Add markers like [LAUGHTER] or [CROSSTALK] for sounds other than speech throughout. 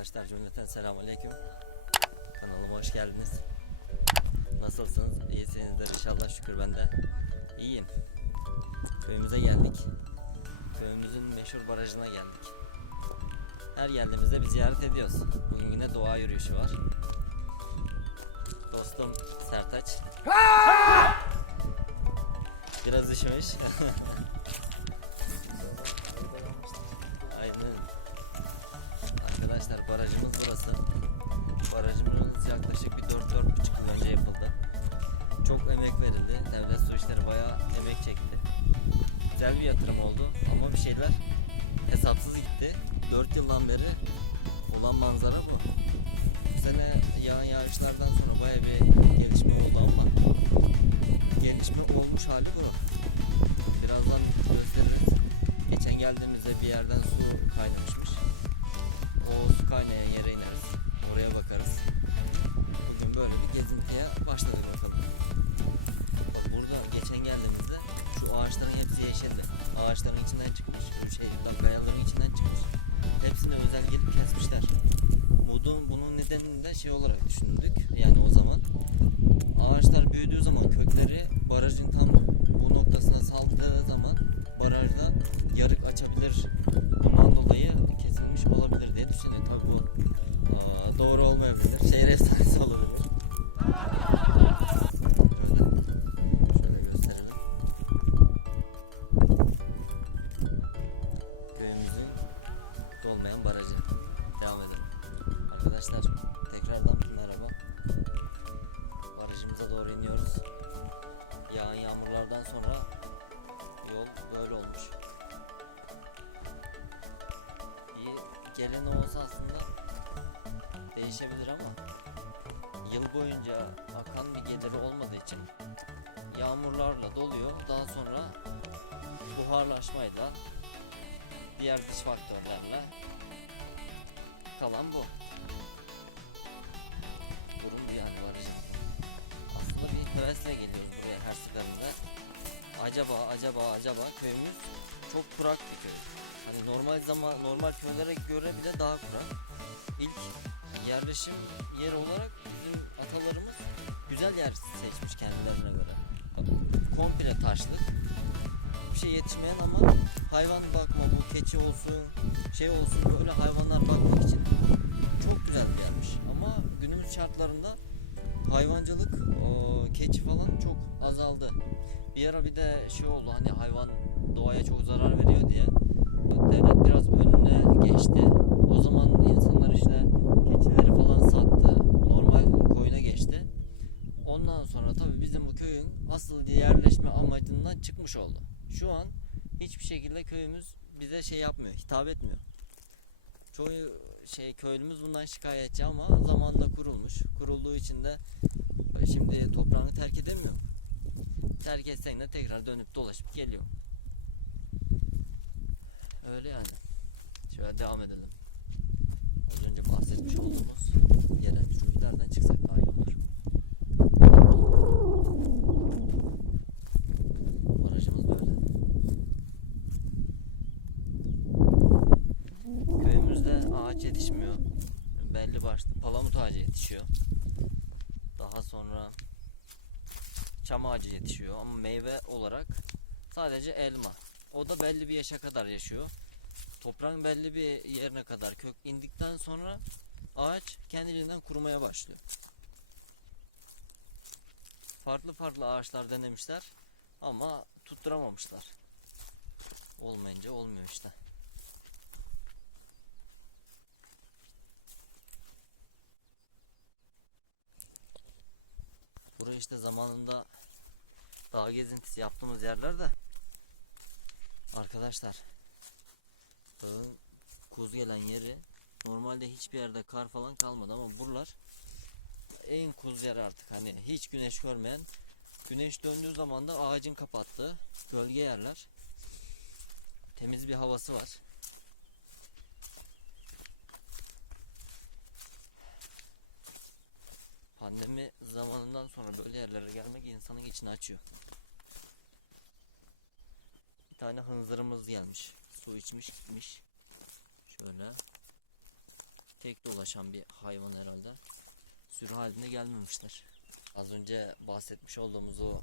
Arkadaşlar cümleten selamünaleyküm. Kanalıma hoş geldiniz. Nasılsınız? İyisinizdir inşallah şükür ben de iyiyim. Köyümüze geldik. Köyümüzün meşhur barajına geldik. Her geldiğimizde bir ziyaret ediyoruz. Bugün yine doğa yürüyüşü var. Dostum Sertaç. Biraz üşümüş. [LAUGHS] Barajımız yaklaşık bir 4-4,5 yıl önce yapıldı. Çok emek verildi. Devlet su işleri bayağı emek çekti. Güzel bir yatırım oldu ama bir şeyler hesapsız gitti. 4 yıldan beri olan manzara bu. Bu sene yağan yağışlardan sonra bayağı bir gelişme oldu ama gelişme olmuş hali bu. Birazdan gösteririz. Geçen geldiğimizde bir yerden su kaynamışmış. O su kaynayan yere ineriz. Oraya bakarız. Bugün böyle bir gezintiye başladık bakalım. Bak burada geçen geldiğimizde şu ağaçların hepsi yeşildi. Ağaçların içinden çıkmış. Bu şey, kayaların içinden çıkmış. Hepsini özel gelip kesmişler. Bunun, bunun nedenini de şey olarak düşündük. Yani o zaman Barajımıza doğru iniyoruz. Yağan yağmurlardan sonra yol böyle olmuş. İyi gelen olsa aslında değişebilir ama yıl boyunca akan bir geliri olmadığı için yağmurlarla doluyor. Daha sonra buharlaşmayla diğer dış faktörlerle kalan bu. Hevesle geliyoruz buraya her seferinde. Acaba acaba acaba köyümüz çok kurak bir köy. Hani normal zaman normal köylere göre bile daha kurak. İlk yerleşim yeri olarak bizim atalarımız güzel yer seçmiş kendilerine göre. Komple taşlık. Bir şey yetişmeyen ama hayvan bakma bu keçi olsun şey olsun böyle hayvanlar bakmak için çok güzel bir yermiş. Ama günümüz şartlarında hayvancılık, o, keçi falan çok azaldı. Bir ara bir de şey oldu hani hayvan doğaya çok zarar veriyor diye devlet biraz önüne geçti. O zaman insanlar işte keçileri falan sattı. Normal koyuna geçti. Ondan sonra tabii bizim bu köyün asıl yerleşme amacından çıkmış oldu. Şu an hiçbir şekilde köyümüz bize şey yapmıyor, hitap etmiyor. Çoğu şey köylümüz bundan şikayetçi ama zamanla kurulmuş. Kurulduğu için de şimdi toprağını terk edemiyor. Terk etsen de tekrar dönüp dolaşıp geliyor. Öyle yani. Şöyle devam edelim. Az önce bahsetmiş olduğumuz yere şu ileriden çıksak daha iyi olur. Barajımız böyle. Köyümüzde ağaç yetişmiyor. Belli başlı palamut ağacı yetişiyor. Daha sonra çam ağacı yetişiyor ama meyve olarak sadece elma. O da belli bir yaşa kadar yaşıyor. Toprağın belli bir yerine kadar kök indikten sonra ağaç kendiliğinden kurumaya başlıyor. Farklı farklı ağaçlar denemişler ama tutturamamışlar. Olmayınca olmuyor işte. Burası işte zamanında dağ gezintisi yaptığımız yerler de. Arkadaşlar dağın kuz gelen yeri normalde hiçbir yerde kar falan kalmadı ama buralar en kuz yer artık. Hani hiç güneş görmeyen güneş döndüğü zaman da ağacın kapattığı gölge yerler. Temiz bir havası var. Pandemi zamanından sonra böyle yerlere gelmek insanın içini açıyor tane hınzırımız gelmiş su içmiş gitmiş şöyle tek dolaşan bir hayvan herhalde. Sürü halinde gelmemişler. Az önce bahsetmiş olduğumuz o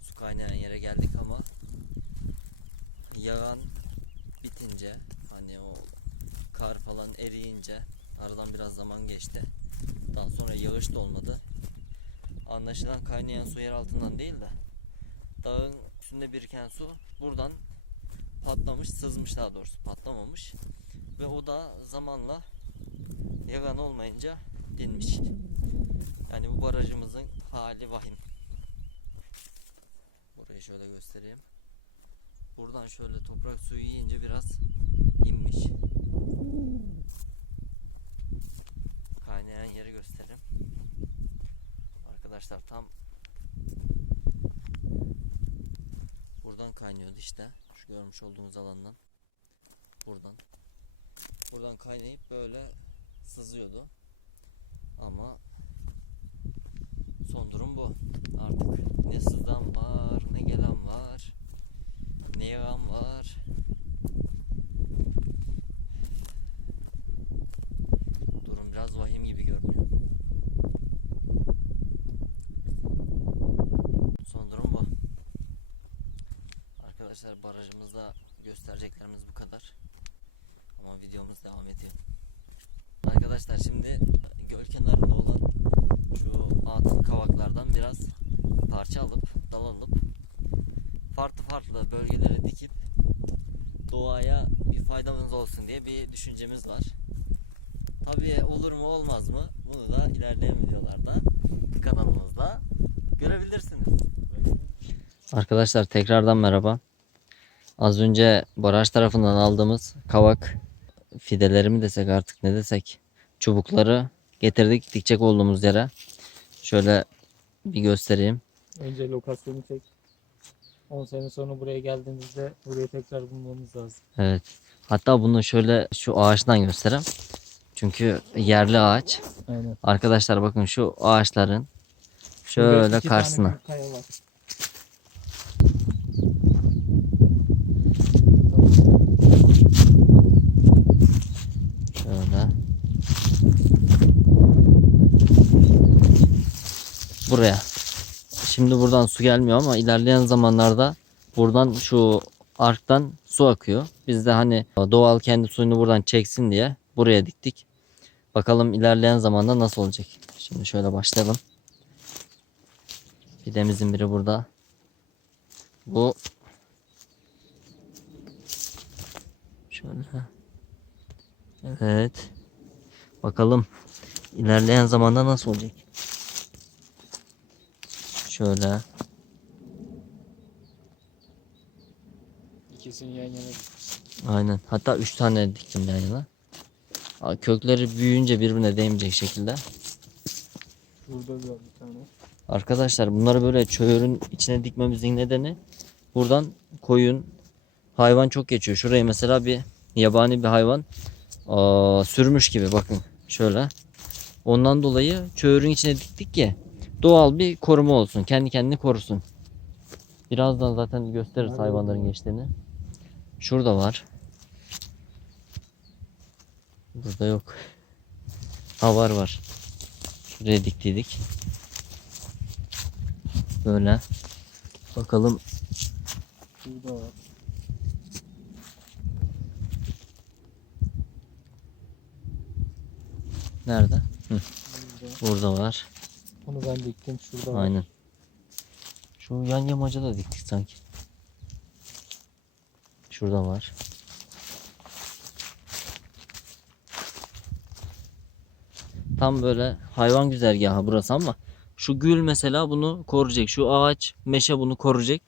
su kaynayan yere geldik ama yağan bitince hani o kar falan eriyince aradan biraz zaman geçti. Daha sonra yağış da olmadı. Anlaşılan kaynayan su yer altından değil de dağın üstünde biriken su buradan patlamış, sızmış daha doğrusu patlamamış. Ve o da zamanla yagan olmayınca dinmiş. Yani bu barajımızın hali vahim. Burayı şöyle göstereyim. Buradan şöyle toprak suyu yiyince biraz inmiş. Kaynayan yeri göstereyim. Arkadaşlar tam buradan kaynıyordu işte. Şu görmüş olduğumuz alandan. Buradan. Buradan kaynayıp böyle sızıyordu. Ama son durum bu. Artık ne sızan var, ne gelen var, ne yağan var. Durum biraz vahim gibi görünüyor. Son durum bu. Arkadaşlar barajımızda göstereceklerimiz bu kadar. Ama videomuz devam ediyor. Arkadaşlar şimdi göl kenarında olan şu atıl kavaklardan biraz parça alıp dal alıp farklı farklı bölgelere dikip doğaya bir faydamız olsun diye bir düşüncemiz var. Tabii olur mu olmaz mı? Bunu da ilerleyen videolarda kanalımızda görebilirsiniz. Arkadaşlar tekrardan merhaba. Az önce baraj tarafından aldığımız kavak fideleri mi desek artık ne desek çubukları getirdik dikecek olduğumuz yere. Şöyle bir göstereyim. Önce lokasyonu çek. 10 sene sonra buraya geldiğimizde burayı tekrar bulmamız lazım. Evet. Hatta bunu şöyle şu ağaçtan göstereyim. Çünkü yerli ağaç. Aynen. Arkadaşlar bakın şu ağaçların şöyle karşısına. kaya var. Şöyle. Buraya. Şimdi buradan su gelmiyor ama ilerleyen zamanlarda buradan şu arktan su akıyor. Biz de hani doğal kendi suyunu buradan çeksin diye buraya diktik. Bakalım ilerleyen zamanda nasıl olacak. Şimdi şöyle başlayalım. Fidemizin biri burada. Bu şöyle Evet. Bakalım ilerleyen zamanda nasıl olacak. Şöyle. İkisini yan yana dik. Aynen. Hatta 3 tane diktim yan yana. Kökleri büyüyünce birbirine değmeyecek şekilde. Burada bir, bir tane. Arkadaşlar bunları böyle çöğürün içine dikmemizin nedeni buradan koyun hayvan çok geçiyor. Şuraya mesela bir yabani bir hayvan aa, sürmüş gibi bakın şöyle. Ondan dolayı çöğürün içine diktik ki doğal bir koruma olsun. Kendi kendini korusun. Birazdan zaten gösteririz hayvanların geçtiğini. Şurada var. Burada yok. Ha var var. Şuraya diktiydik. Böyle. Bakalım Burada var. nerede? Burada. Burada var. Onu ben diktim. Şurada. Aynen. Şu yan yamaca da diktik sanki. Şurada var. Tam böyle hayvan güzergahı burası ama şu gül mesela bunu koruyacak. Şu ağaç, meşe bunu koruyacak.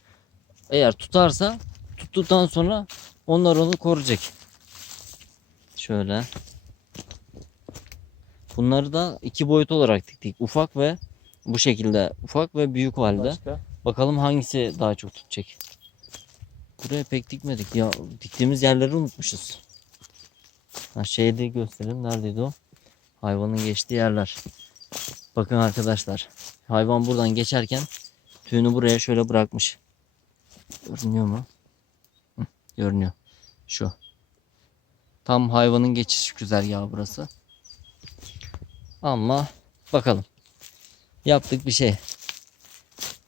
Eğer tutarsa tuttuktan sonra onlar onu koruyacak. Şöyle. Bunları da iki boyut olarak diktik. Ufak ve bu şekilde ufak ve büyük halde. Başka? Bakalım hangisi daha çok tutacak. Buraya pek dikmedik. Ya diktiğimiz yerleri unutmuşuz. Ha şeyde gösterelim. Neredeydi o? Hayvanın geçtiği yerler. Bakın arkadaşlar. Hayvan buradan geçerken tüyünü buraya şöyle bırakmış. Görünüyor mu? Hı, görünüyor. Şu. Tam hayvanın geçiş güzergahı burası. Ama bakalım. Yaptık bir şey.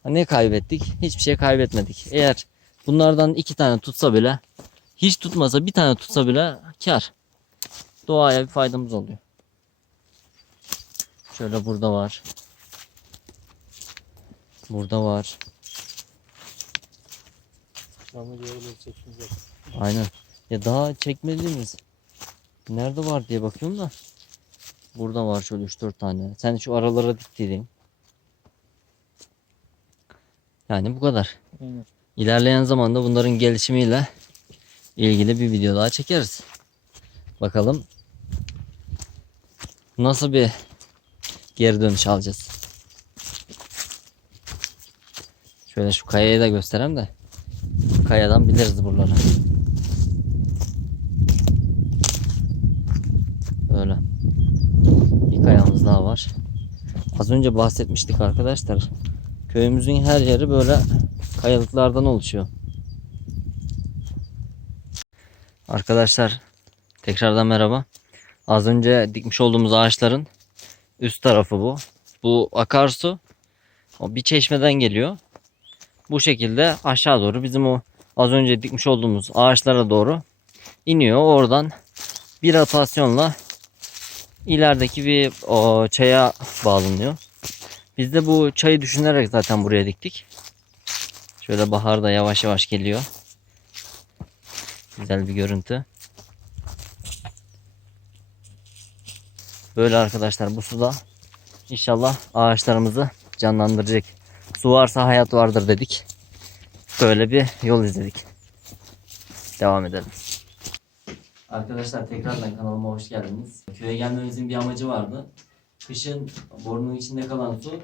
Ne kaybettik? Hiçbir şey kaybetmedik. Eğer bunlardan iki tane tutsa bile hiç tutmasa bir tane tutsa bile kar. Doğaya bir faydamız oluyor. Şöyle burada var. Burada var. Aynen. Ya daha çekmediğimiz nerede var diye bakıyorum da. Burada var şöyle 3-4 tane. Sen şu aralara diktiydin. Yani bu kadar. Aynen. İlerleyen zamanda bunların gelişimiyle ilgili bir video daha çekeriz. Bakalım nasıl bir geri dönüş alacağız. Şöyle şu kayayı da göstereyim de kayadan biliriz buraları. Böyle. Bir kayamız daha var. Az önce bahsetmiştik arkadaşlar. Köyümüzün her yeri böyle kayalıklardan oluşuyor. Arkadaşlar tekrardan merhaba. Az önce dikmiş olduğumuz ağaçların üst tarafı bu. Bu akarsu bir çeşmeden geliyor. Bu şekilde aşağı doğru bizim o az önce dikmiş olduğumuz ağaçlara doğru iniyor. Oradan bir rotasyonla ilerideki bir o, çaya bağlanıyor. Biz de bu çayı düşünerek zaten buraya diktik. Şöyle bahar da yavaş yavaş geliyor. Güzel bir görüntü. Böyle arkadaşlar bu suda inşallah ağaçlarımızı canlandıracak. Su varsa hayat vardır dedik. Böyle bir yol izledik. Devam edelim. Arkadaşlar tekrardan kanalıma hoş geldiniz. Köye gelmemizin bir amacı vardı. Kışın borunun içinde kalan su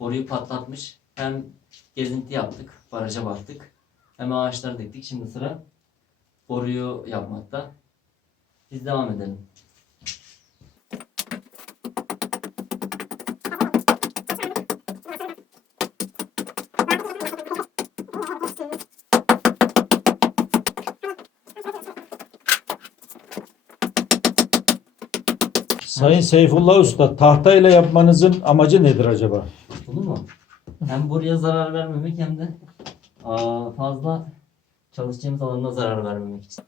boruyu patlatmış. Hem gezinti yaptık, baraja baktık. Hem ağaçları diktik. Şimdi sıra boruyu yapmakta. Biz devam edelim. Sayın Seyfullah Usta, tahtayla yapmanızın amacı nedir acaba? Bunu mu? Hem buraya zarar vermemek hem de fazla çalışacağımız alana zarar vermemek için.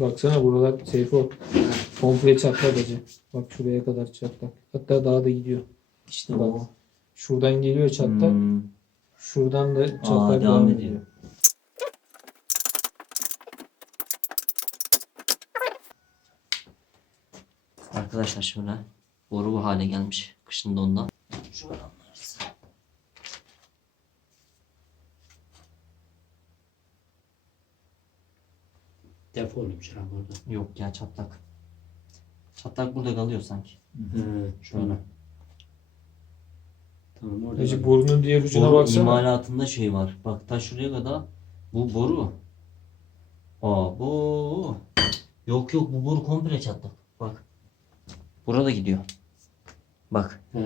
Baksana buralar Seyfo. Komple çatlak acı. Bak şuraya kadar çatlak. Hatta daha da gidiyor. İşte Bak. Şuradan geliyor çatlak. Hmm. Şuradan da çatlak devam devam ediyor. ediyor. Arkadaşlar şöyle boru bu hale gelmiş. Kışın. Şöyle Defolmuş lan burada. Yok ya çatlak. Çatlak burada kalıyor sanki. He, şöyle. Tamam orada. Recep burnun diğer ucuna Boru baksana. imalatında şey var. Bak ta şuraya kadar bu boru. Aa bu. Yok yok bu boru komple çatlak. Bak. Burada gidiyor. Bak. He.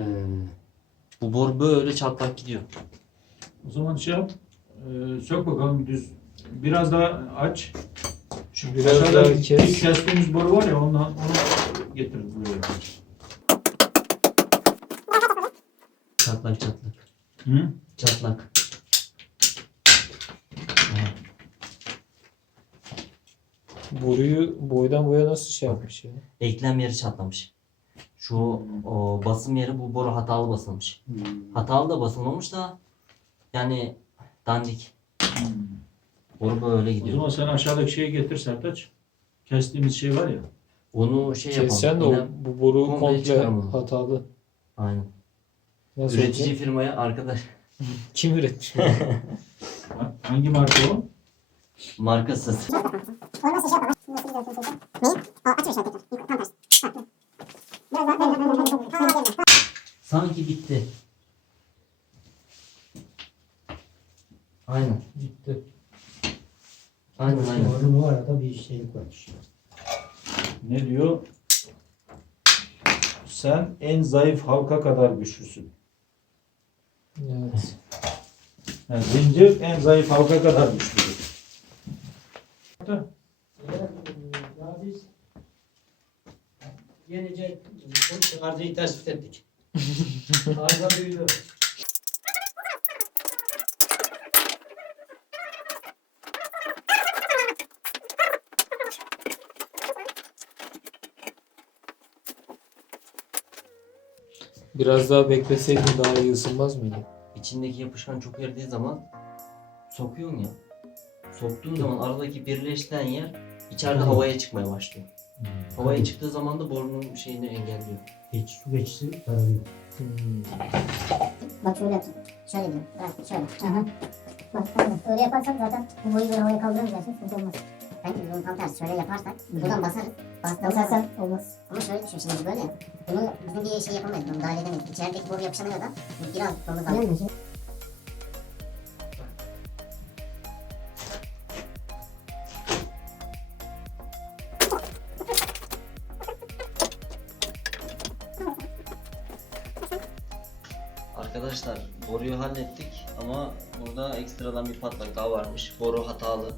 Bu boru böyle çatlak gidiyor. O zaman şey yap. E, sök bakalım bir düz. Biraz daha aç. Şu biraz Aşağıda daha bir kes. kestiğimiz boru var ya ondan onu getirdik buraya. Çatlak çatlak. Hı? Çatlak. Aha. Boruyu boydan boya nasıl şey yapmış ya? Eklem yeri çatlamış. Şu o, basım yeri bu boru hatalı basılmış. Hmm. Hatalı da basılmamış da yani dandik. Boru böyle O gidiyor. zaman sen aşağıdaki şeyi getir Sertaç. Kestiğimiz şey var ya. Onu şey yapalım. Keseceksin de yine- o, bu boru komple komple çıkarmalı. hatalı. Aynen. Nasıl Üretici olacak? firmaya arkadaş. [LAUGHS] Kim üretmiş? [LAUGHS] Ha- Hangi marka o? Markasız. [LAUGHS] Böyle. Sanki bitti. Aynen. Gitti. Aynen aynen. Onun o arada bir şeylik varmış. Ne diyor? Sen en zayıf halka kadar güçlüsün. Evet. Yani zincir en zayıf halka kadar güçlüdür. Ya biz yenice bu arızayı tespit ettik. [LAUGHS] Arıza büyüdü. Biraz daha bekleseydin daha iyi ısınmaz mıydı? İçindeki yapışkan çok eridiği zaman sokuyorsun ya. Soktuğun zaman aradaki birleşten yer içeride havaya çıkmaya başlıyor. Havaya çıktığı zaman da borunun şeyini engelliyor. Hiç su geçişi daralıyor. Hmm. Bak şöyle yapacağım. Şöyle diyorum. Bak şöyle. Aha. Bak. Öyle yaparsak zaten bu boyu böyle havaya kaldıramayacağız. Sıkıntı olmaz. Biz onu tam tersi şöyle yaparsak buradan basarız. Basarsan olmaz. Ama şöyle düşün şimdi böyle ya. Bunu bizim bir şey yapamayız. Bunu müdahale edemeyiz. İçerideki boru yapışamıyor da biraz tutmamız lazım. Arkadaşlar boruyu hallettik ama burada ekstradan bir patlak daha varmış. Boru hatalı.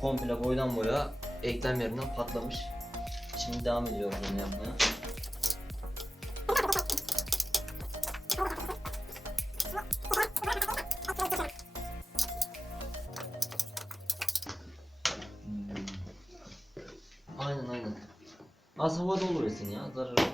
Komple boydan boya eklem yerinden patlamış. Şimdi devam ediyoruz onu yapmaya. Aynen aynen. Az havada oluversin ya zararı yok.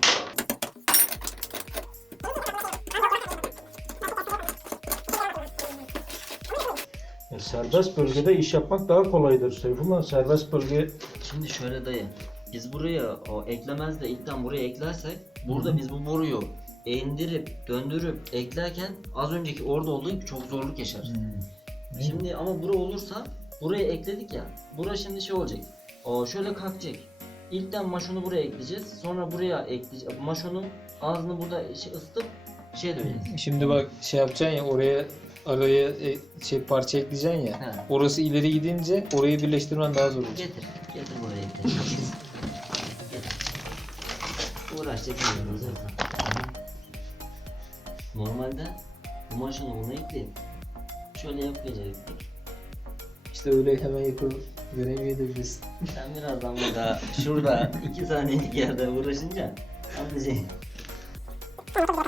E, serbest bölgede iş yapmak daha kolaydır Seyfullah. Serbest bölge Şimdi şöyle dayı. Biz buraya o eklemez de ilkten buraya eklersek burada biz bu boruyu indirip döndürüp eklerken az önceki orada olduğu gibi çok zorluk yaşar. Şimdi ama bura olursa buraya ekledik ya. Bura şimdi şey olacak. O şöyle kalkacak. İlkten maşonu buraya ekleyeceğiz. Sonra buraya ekleyeceğiz. Maşonun ağzını burada şey ısıtıp şey döneceğiz. Şimdi bak şey yapacaksın ya oraya araya e, şey parça ekleyeceksin ya. He. Orası ileri gidince orayı birleştirmen daha zor olacak. Getir. Getir buraya. Getir. Uğraşacak bir zaten. Normalde bu maşonu buna ekleyip şöyle yapacaktık. İşte öyle hemen yapıp veremeyebiliriz. Sen birazdan burada şurada [LAUGHS] iki saniyelik yerde uğraşınca anlayacaksın. [LAUGHS]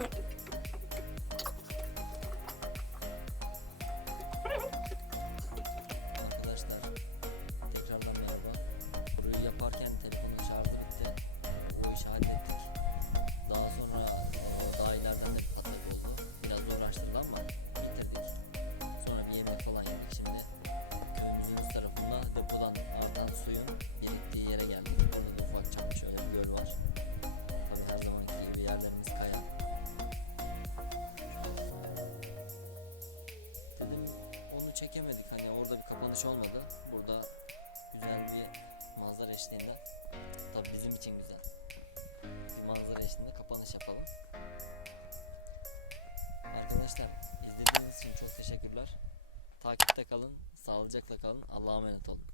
kapanış olmadı. Burada güzel bir manzara eşliğinde tabii bizim için güzel. Bir manzara eşliğinde kapanış yapalım. Arkadaşlar izlediğiniz için çok teşekkürler. Takipte kalın, sağlıcakla kalın. Allah'a emanet olun.